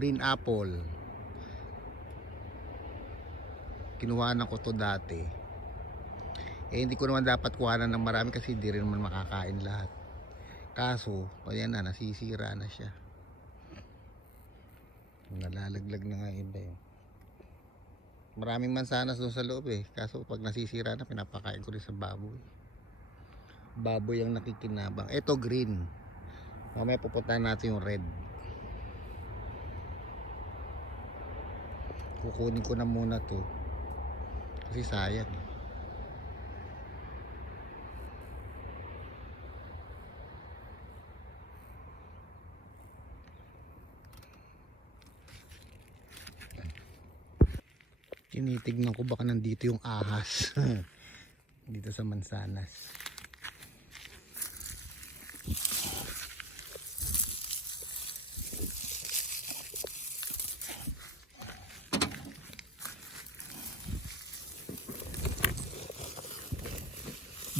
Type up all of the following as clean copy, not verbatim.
green apple. Kinuhanan ko to dati. Hindi ko naman dapat kuhanan ng marami kasi hindi rin naman makakain lahat. Kaso, ayan na, nasisira na siya. Nalalaglag na nga iba yun. Maraming mansanas doon sa loob kaso pag nasisira na, pinapakain ko rin sa baboy. Baboy ang nakikinabang. Ito green. Mamaya pupuntahan natin yung red. Kukunin ko na muna to kasi sayang. Tinitignan ko baka nandito yung ahas dito sa mansanas.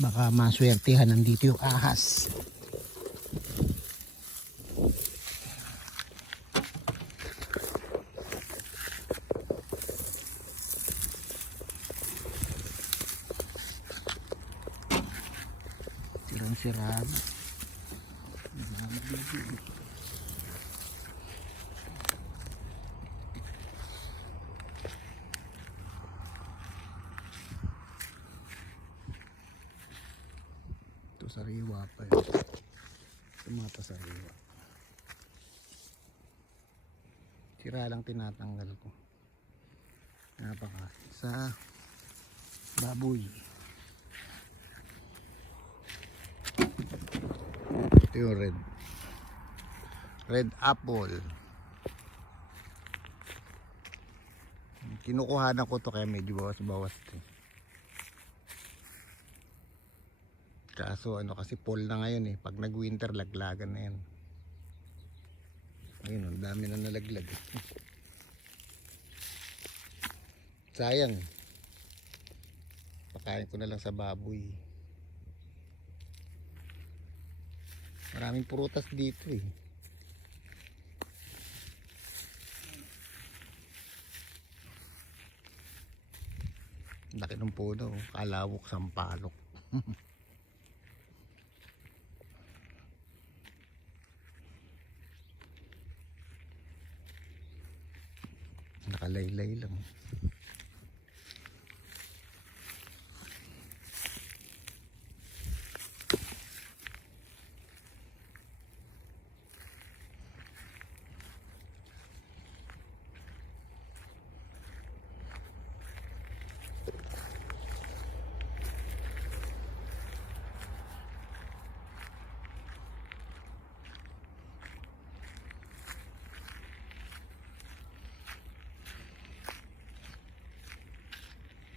Baka maswertihan nandito yung ahas. Sirang-sirang. Ito sariwa pa yun. Ito mga pasariwa. Sira lang tinatanggal ko. Napaka sa baboy. Ito yung red apple. Kinukuhanan ko to kaya medyo bawas-bawas to. Kaso kasi fall na ngayon pag nag winter laglagan na yan. Ayun, ang dami na nalaglag. Sayang. Pakain ko na lang sa baboy. Maraming prutas dito Laki ng puno, kalawok sampalok. Nakalaylay lang.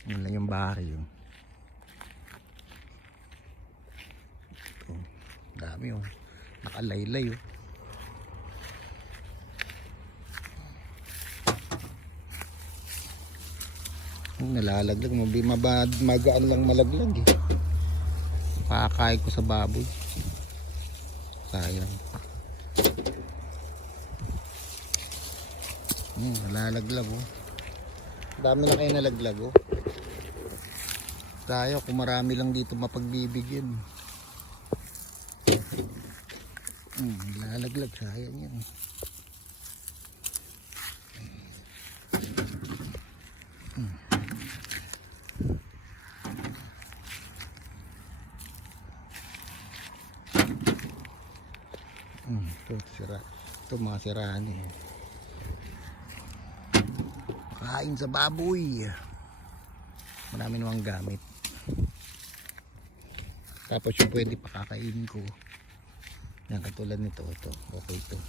Yun lang yung baryo. Ito, dami nakalaylay nalalaglag mo, magaan lang malaglag pakakain ko sa baboy. Sayang. Nalalaglag dami na kayo nalaglag tayo kung marami lang dito mapagbibigyan. Nalalaglag, sayang yan. Ito sira. Ito mga siraan kain sa baboy. Marami namang gamit. Tapos yung pwede pakakainin ko. Yan katulad nito. Okay ito.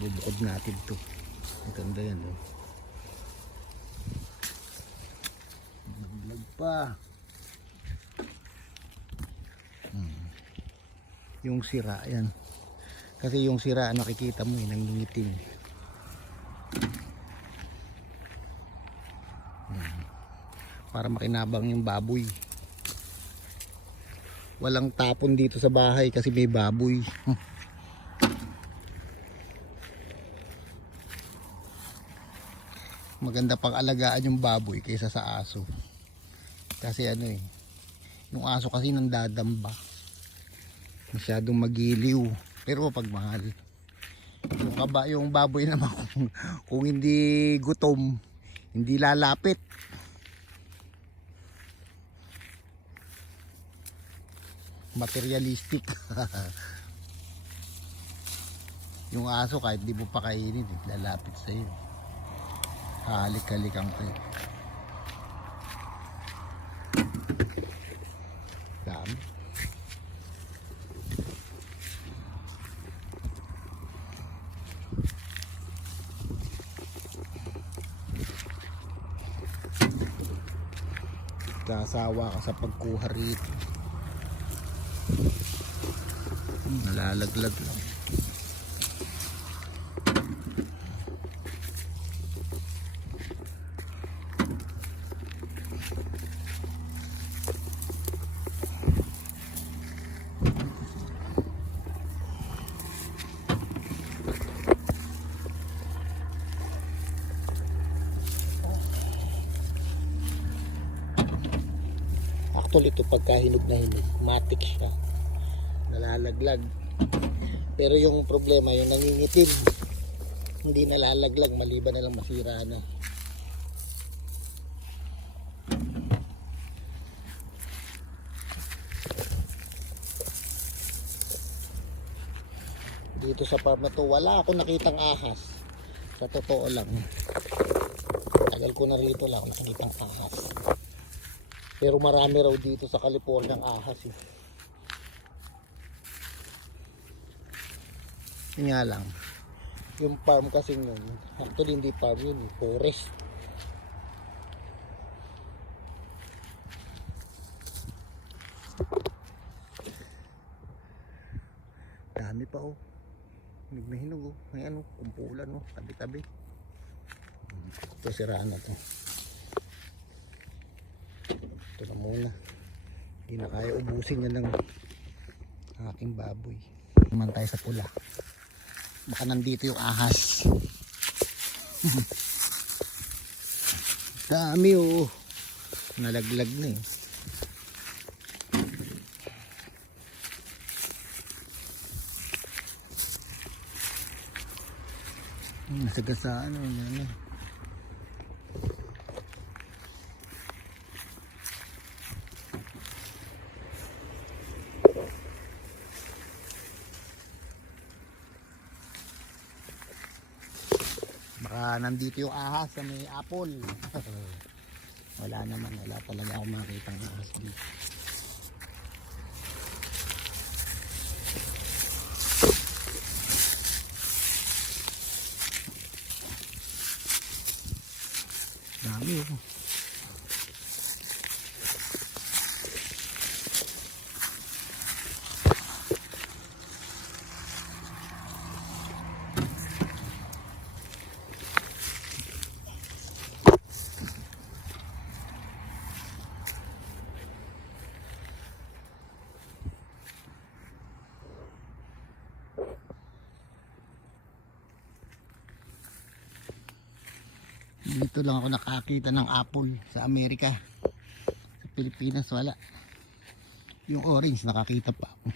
Bubukod natin ito. Maganda yan Naglag pa. Yung sira yan. Kasi yung sira nakikita mo nangingitim. Para makinabang yung baboy. Walang tapon dito sa bahay kasi may baboy. maganda pang alagaan yung baboy kaysa sa aso. Kasi ano eh, yung aso kasi nandadamba, masyadong magiliw, pero pag mahal. Yung baboy naman kung hindi gutom, hindi lalapit. Materialistic. Yung aso kahit di mo pa kainin, lalapit sa'yo. Halik-halikan ko eh. Dami. Kasawa ka sa pagkuha rito. Nalalaglag lang. Actually ito pagka hinog na hinog, matik siya, nalalaglag. Pero yung problema, yung nangingitim, hindi nalalaglag maliban na lang masira na. Dito sa farm na to, wala akong nakitang ahas. Sa totoo lang, tagal ko na rito, wala akong nakitang ahas. Pero marami raw dito sa California ang ahas eh. Yun nga lang, yung farm kasi yun, actually hindi farm yun, forest. Dami pa oh, hinog na hinog oh, may ano, kumpulan oh, tabi-tabi. Ito siraan na to. Ito na muna, hindi na kaya ubusin yan ng aking baboy. Naman tayo sa pula, baka nandito yung ahas. Dami oh, nalaglag na eh. Nasagasaan oh, yan eh. Baka nandito yung ahas sa may apple. Wala naman, wala talaga ako makita ng ahas dito. Dami oh. Dito lang ako nakakita ng apple sa Amerika. Sa Pilipinas wala. Yung orange nakakita pa ako.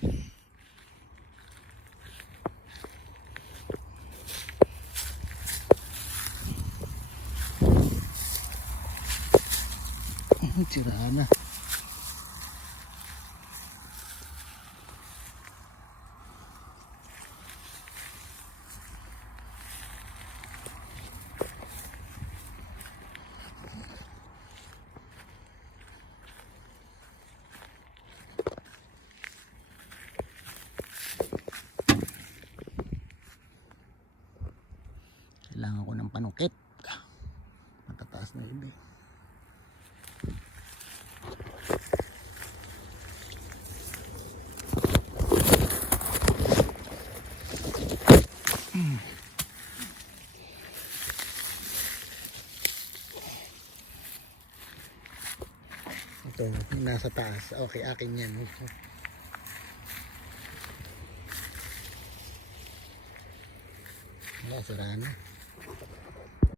Sira na. Kailangan ko ng panukit. Matataas na yun eh. Ito, nasa taas. Okay, akin yan. Wala, sira na.